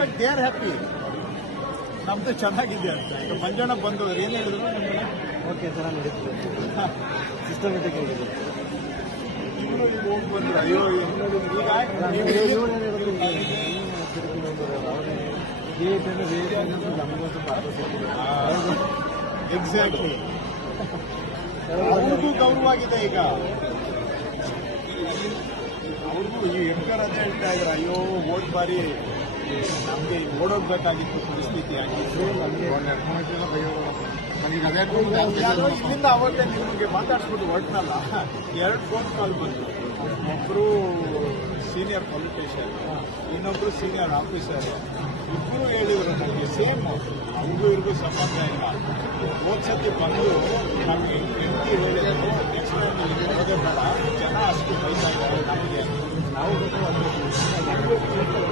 In fact they are happy ನಮ್ದು ಚೆನ್ನಾಗಿದೆ ಅಂತ ಈಗ ಮಂಜಣ್ಣ ಬಂದು ಏನು ಹೇಳಿದ್ರು ನಿಮ್ಗೆ? ಓಕೆ ಚೆನ್ನಾಗಿ ನಡೀತದೆ ಸಿಸ್ಟಮೆಟಿಕ್ ಆಗಿದೆ ಇವ್ರು ಈಗ ಹೋಗಿ ಬಂದ್ರು ಅಯ್ಯೋ ಈಗ ಎಕ್ಸಾಕ್ಟ್ಲಿ ಅವ್ರಿಗೂ ಗೌರವಾಗಿದೆ ಈಗ ಅವ್ರಿಗೂ ಈ ಎಂಟರ್ ಅದೇ ಹೇಳ್ತಾ ಇದ್ರು ಅಯ್ಯೋ ಹೋದ್ ಬಾರಿ ನಮ್ಗೆ ಓಡೋಗ್ಬೇಕಾಗಿತ್ತು ಪರಿಸ್ಥಿತಿ ಆಗಿತ್ತು ನನಗೆ ಇಲ್ಲಿಂದ ಅವತ್ತೇ ನಿಮಗೆ ಮಾತಾಡಿಸ್ಬಿಟ್ಟು ಹೊರಟ್ನಲ್ಲ? ಎರಡು ಫೋನ್ ಕಾಲ್ ಬಂತು ಒಬ್ಬರು ಸೀನಿಯರ್ ಪೊಲಿಟಿಷಿಯನ್ ಇನ್ನೊಬ್ರು ಸೀನಿಯರ್ ಆಫೀಸರ್ ಇಬ್ಬರು ಹೇಳಿದ್ರು ನನಗೆ ಸೇಮ್ ಅವ್ರಿಗೂ ಇವ್ರಿಗೂ ಸಂಬಂಧ ಇಲ್ಲ. ಹೋದ್ ಸತಿ ಬಂದು ನಮಗೆ ಹೆಂಡತಿ ಹೇಳಿದ್ರು. ನೆಕ್ಸ್ಟ್ ಟೈಮ್ ಇಲ್ಲಿ ಹೋಗೋದೇ ಬೇಡ ಜನ ಅಷ್ಟು ಬೈತಾ ಇದ್ದಾರೆ ನಮಗೆ. ನಾವು ಅವರು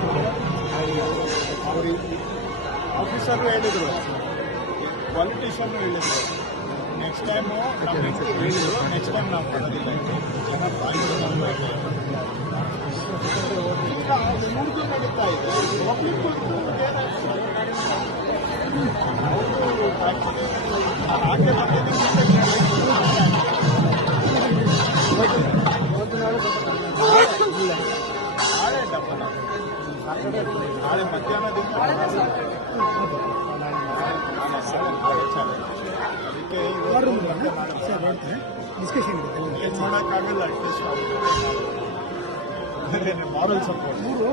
ಆಫೀಸರು ಹೇಳಿದ್ರು ಪಾಲಿಟಿಷಿಯನ್ ಹೇಳಿದ್ರು ನೆಕ್ಸ್ಟ್ ಟೈಮು ನಮ್ಮ ಹೆಂಡತಿ ಹೇಳಿದ್ರು ನೆಕ್ಸ್ಟ್ ಟೈಮ್ ನಾವು ಮಾಡೋದಿಲ್ಲ ಇದು. ಜನ ಬಾಯಿ ಬಿಡ್ಕೊಂಡು ಈಗ ಇವ್ರದ್ದು ನಡೀತಾ ಇದೆ ಪಬ್ಲಿಕ್ ಅವರು ಆಕ್ಚುಲಿ ಹಾಗೆ ನಾಳೆ ಮಧ್ಯಾಹ್ನದಿಂದ ಅದಕ್ಕೆ ಇವತ್ತು ಮತ್ತೆ ನಾಳೆ ಡಿಸ್ಕಷನ್ ಏನ್ ಮಾಡೋಕ್ಕಾಗಲ್ಲ ಅಟ್ಲೀಸ್ಟ್ ಮಾರಲ್ ಸಪೋರ್ಟ್ ಮೂರು